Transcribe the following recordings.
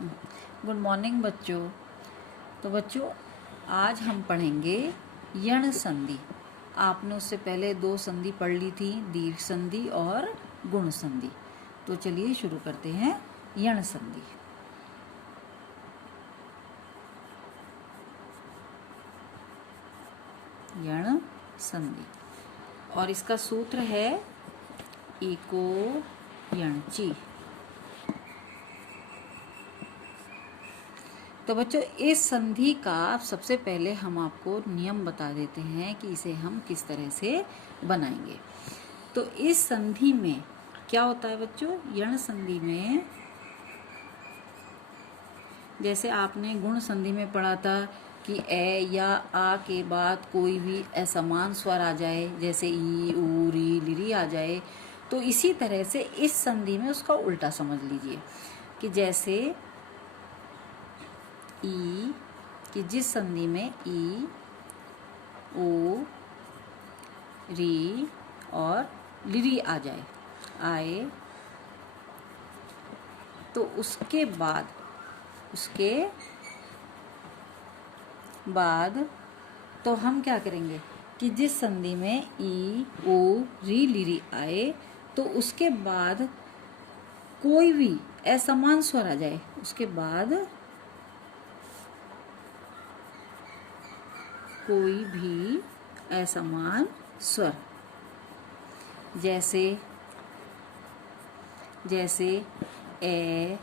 Good morning बच्चों। तो बच्चों आज हम पढ़ेंगे यण संधि। आपने उससे पहले दो संधि पढ़ ली थी, दीर्घ संधि और गुण संधि। तो चलिए शुरू करते हैं यण संधि। यण संधि और इसका सूत्र है इको यणची। तो बच्चों इस संधि का सबसे पहले हम आपको नियम बता देते हैं कि इसे हम किस तरह से बनाएंगे। तो इस संधि में क्या होता है बच्चों, यण संधि में जैसे आपने गुण संधि में पढ़ा था कि ए या आ के बाद कोई भी असमान स्वर आ जाए, जैसे ई ऊ री लिरी आ जाए, तो इसी तरह से इस संधि में उसका उल्टा समझ लीजिए कि जैसे ई कि जिस संधि में ई ओ री और लिरी आ जाए आए, तो उसके बाद तो हम क्या करेंगे कि जिस संधि में ई ओ री लिरी आए तो उसके बाद कोई भी असमान स्वर आ जाए, उसके बाद कोई भी असमान स्वर जैसे ए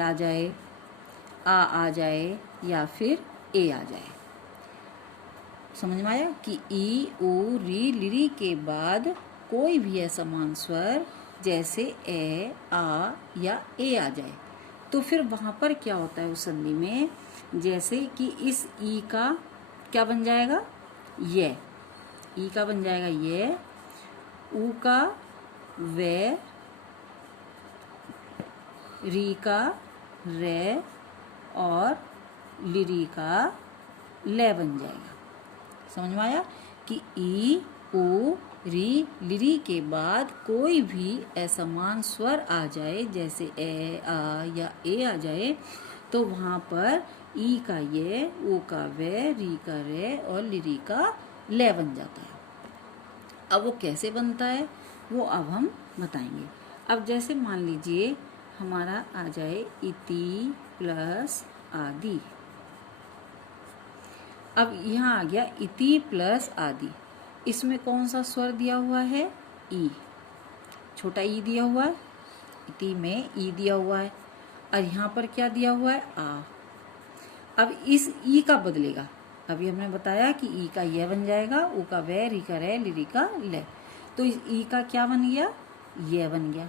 आ जाए, आ जाए या फिर ए आ जाए। समझ में आया कि ई ओ री लिरी के बाद कोई भी असमान स्वर जैसे ए आ या ए आ जाए, तो फिर वहां पर क्या होता है उस संधि में, जैसे कि इस ई का क्या बन जाएगा, ये ई का बन जाएगा ये, ऊ का वे, री का रे और लिरी का ले बन जाएगा। समझ में आया कि ई ओ री लिरी के बाद कोई भी असमान स्वर आ जाए, जैसे ए आ या ए आ जाए, तो वहां पर ई का ये, ओ का वे, री का रे और लिरी का ले बन जाता है। अब वो कैसे बनता है वो अब हम बताएंगे। अब जैसे मान लीजिए हमारा आ जाए इति प्लस आदि। अब यहाँ आ गया इति प्लस आदि, इसमें कौन सा स्वर दिया हुआ है, ई, छोटा ई दिया हुआ है, इति में ई दिया हुआ है, और यहाँ पर क्या दिया हुआ है, आ। अब इस ई का बदलेगा, अभी हमने बताया कि ई का यह बन जाएगा, ऊ का वे, री का रे, लिरी का ले, तो इस ई का क्या बन गया, यह बन गया।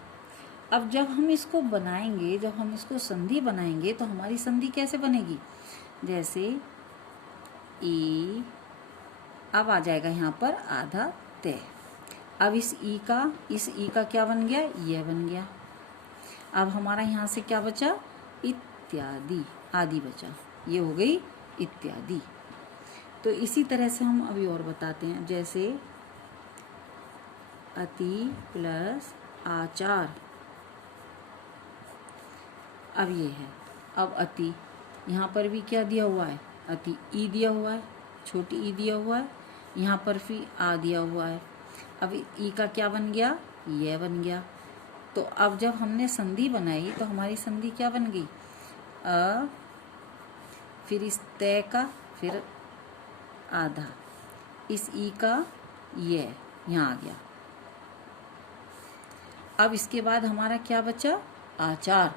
अब जब हम इसको बनाएंगे, जब हम इसको संधि बनाएंगे, तो हमारी संधि कैसे बनेगी, जैसे ई, अब आ जाएगा यहाँ पर आधा तय। अब इस ई का क्या बन गया, यह बन गया। अब हमारा यहाँ से क्या बचा, इत्यादि, आदि बचा, ये हो गई इत्यादि। तो इसी तरह से हम अभी और बताते हैं, जैसे अति प्लस आचार। अब ये है, अब अति, यहाँ पर भी क्या दिया हुआ है, अति ई दिया हुआ है, छोटी ई दिया हुआ है, यहाँ पर भी आ दिया हुआ है। अब ई का क्या बन गया, यह बन गया। तो अब जब हमने संधि बनाई तो हमारी संधि क्या बन गई, अ, फिर इस तय का, फिर आधा, इस ई का ये यहाँ आ गया। अब इसके बाद हमारा क्या बचा, आचार।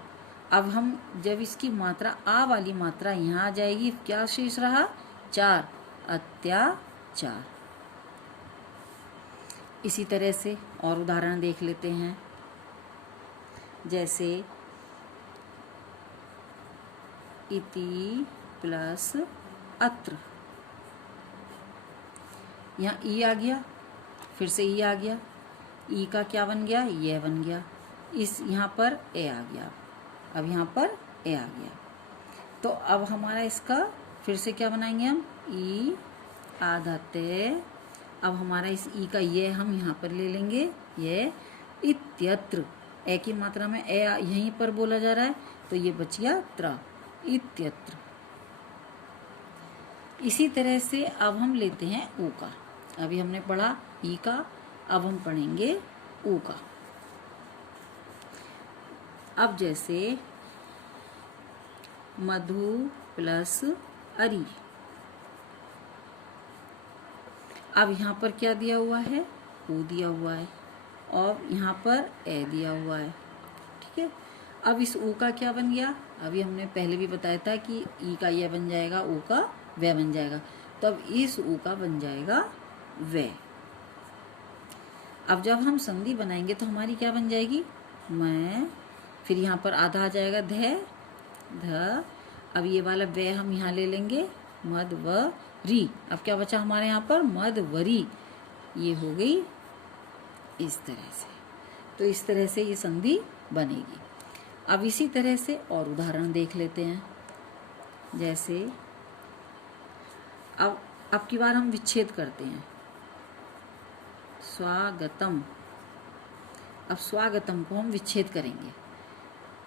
अब हम जब इसकी मात्रा आ वाली मात्रा यहाँ आ जाएगी, क्या शेष रहा, चार, अत्याचार। इसी तरह से और उदाहरण देख लेते हैं, जैसे इति प्लस अत्र, यहाँ ई आ गया, फिर से ई आ गया, ई का क्या बन गया, यह बन गया, इस यहाँ पर ए आ गया, अब यहाँ पर ए आ गया। तो अब हमारा इसका फिर से क्या बनाएंगे हम, ई आधा ते, अब हमारा इस ई का ये हम यहाँ पर ले लेंगे, ये इत्यत्र, ए की मात्रा में ए यहीं पर बोला जा रहा है, तो ये बच गया त्र, इत्यत्र। इसी तरह से अब हम लेते हैं ऊ का। अभी हमने पढ़ा ई का, अब हम पढ़ेंगे ऊ का। अब जैसे मधु प्लस अरी, अब यहाँ पर क्या दिया हुआ है, ऊ दिया हुआ है, और यहाँ पर ए दिया हुआ है, ठीक है। अब इस ऊ का क्या बन गया, अभी हमने पहले भी बताया था कि ई का यह बन जाएगा, ऊ का वह बन जाएगा, तो अब इस ऊ का बन जाएगा वह। अब जब हम संधि बनाएंगे तो हमारी क्या बन जाएगी, मैं, फिर यहाँ पर आधा आ जाएगा ध। अब ये वाला वे हम यहाँ ले लेंगे, मद व री। अब क्या बचा हमारे यहाँ पर, मद वरी। ये हो गई इस तरह से। तो इस तरह से ये संधि बनेगी। अब इसी तरह से और उदाहरण देख लेते हैं। जैसे अब की बार हम विच्छेद करते हैं, स्वागतम। अब स्वागतम को हम विच्छेद करेंगे,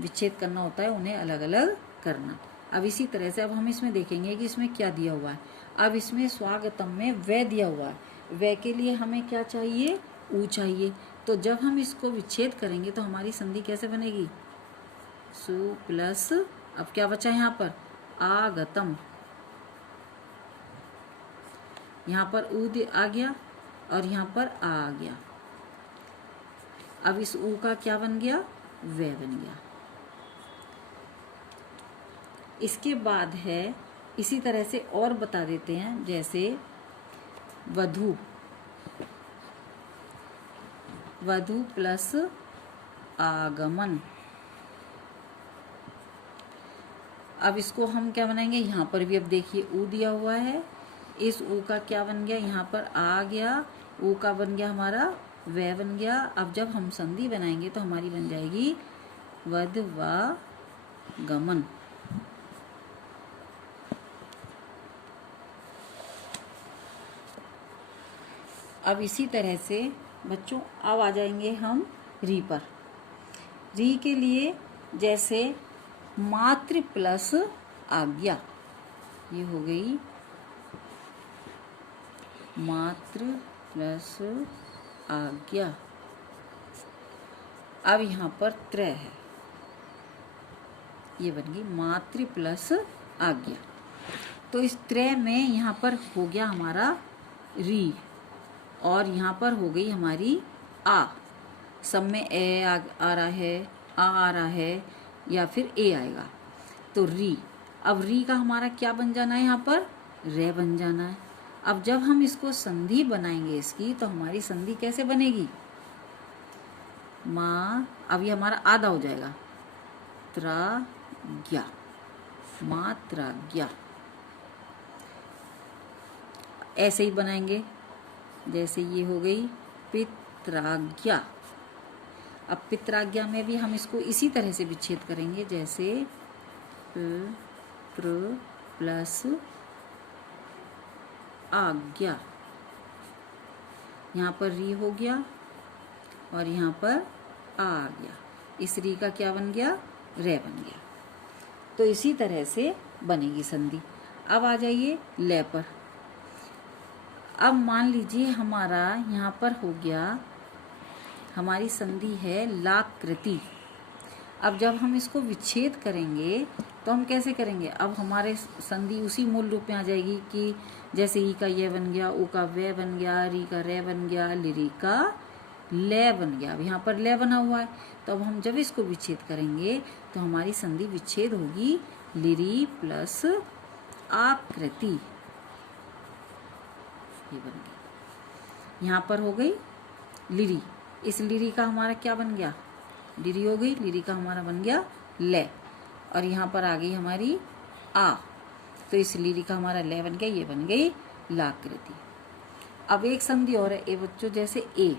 विच्छेद करना होता है उन्हें अलग अलग करना। अब इसी तरह से अब हम इसमें देखेंगे कि इसमें क्या दिया हुआ है। अब इसमें स्वागतम में वे दिया हुआ है, वे के लिए हमें क्या चाहिए, ऊ चाहिए। तो जब हम इसको विच्छेद करेंगे तो हमारी संधि कैसे बनेगी, सु प्लस, अब क्या बचा यहाँ पर, आगतम। यहाँ पर ऊ आ गया और यहाँ पर आ गया। अब इस ऊ का क्या बन गया, वे बन गया। इसके बाद है इसी तरह से और बता देते हैं। जैसे वधु, वधु प्लस आगमन। अब इसको हम क्या बनाएंगे, यहाँ पर भी अब देखिए ऊ दिया हुआ है, इस ऊ का क्या बन गया, यहाँ पर आ गया, ऊ का बन गया हमारा वह बन गया। अब जब हम संधि बनाएंगे तो हमारी बन जाएगी वध व गमन। अब इसी तरह से बच्चों अब आ जाएंगे हम री पर। री के लिए जैसे मातृ प्लस आज्ञा, ये हो गई मातृ प्लस आज्ञा। अब यहाँ पर त्रय है, ये बन गई मातृ प्लस आज्ञा। तो इस त्रय में यहाँ पर हो गया हमारा री, और यहाँ पर हो गई हमारी आ। सब में ए आ रहा है, आ रहा है, या फिर ए आएगा, तो री। अब री का हमारा क्या बन जाना है, यहाँ पर रे बन जाना है। अब जब हम इसको संधि बनाएंगे इसकी, तो हमारी संधि कैसे बनेगी, माँ, अब ये हमारा आधा हो जाएगा, त्राज्ञा, मात्राज्ञा। ऐसे ही बनाएंगे, जैसे ये हो गई पित्राज्ञा। अब पित्राज्ञा में भी हम इसको इसी तरह से विच्छेद करेंगे, जैसे प्र प्लस आज्ञा। यहाँ पर री हो गया और यहाँ पर आ गया, इस री का क्या बन गया, रे बन गया। तो इसी तरह से बनेगी संधि। अब आ जाइए ले पर। अब मान लीजिए हमारा यहाँ पर हो गया, हमारी संधि है लाकृति। अब जब हम इसको विच्छेद करेंगे तो हम कैसे करेंगे, अब हमारे संधि उसी मूल रूप में आ जाएगी कि जैसे ई का ये बन गया, ऊ का वे बन गया, री का रे बन गया, लिरी का ले बन गया। अब यहाँ पर ले बना हुआ है, तो अब हम जब इसको विच्छेद करेंगे तो हमारी संधि विच्छेद होगी लिरी प्लस आकृति, ये बन गई। यहाँ पर हो गई लिरी, इस लिरी का हमारा क्या बन गया, लिरी हो गई, लिरी का हमारा बन गया ले, और यहाँ पर आ गई हमारी आ, तो इस लिरी का हमारा ले बन गया, ये बन गई लाकृति। अब एक संधि और है ए बच्चों, जैसे ए।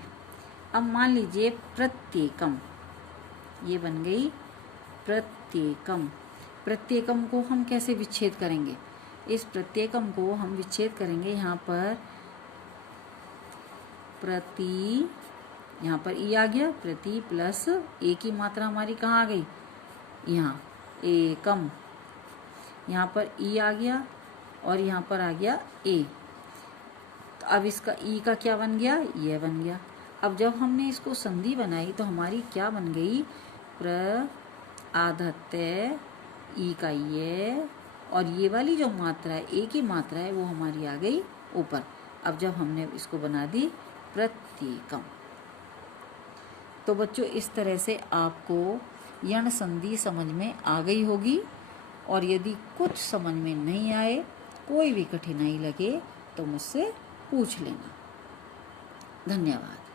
अब मान लीजिए प्रत्येकम, ये बन गई प्रत्येकम। प्रत्येकम को हम कैसे विच्छेद करेंगे, इस प्रत्येकम को हम विच्छेद करेंगे यहाँ पर प्रति यहाँ पर ई आ गया, प्रति प्लस ए की मात्रा हमारी कहाँ आ गई, यहाँ एकम, यहाँ पर ई आ गया और यहाँ पर आ गया ए। तो अब इसका ई का क्या बन गया, ये बन गया। अब जब हमने इसको संधि बनाई तो हमारी क्या बन गई, प्र आधत्य ई का ये, और ये वाली जो मात्रा है ए की मात्रा है वो हमारी आ गई ऊपर। अब जब हमने इसको बना दी प्रत्येकम। तो बच्चों इस तरह से आपको यण संधि समझ में आ गई होगी, और यदि कुछ समझ में नहीं आए, कोई भी कठिनाई लगे तो मुझसे पूछ लेना। धन्यवाद।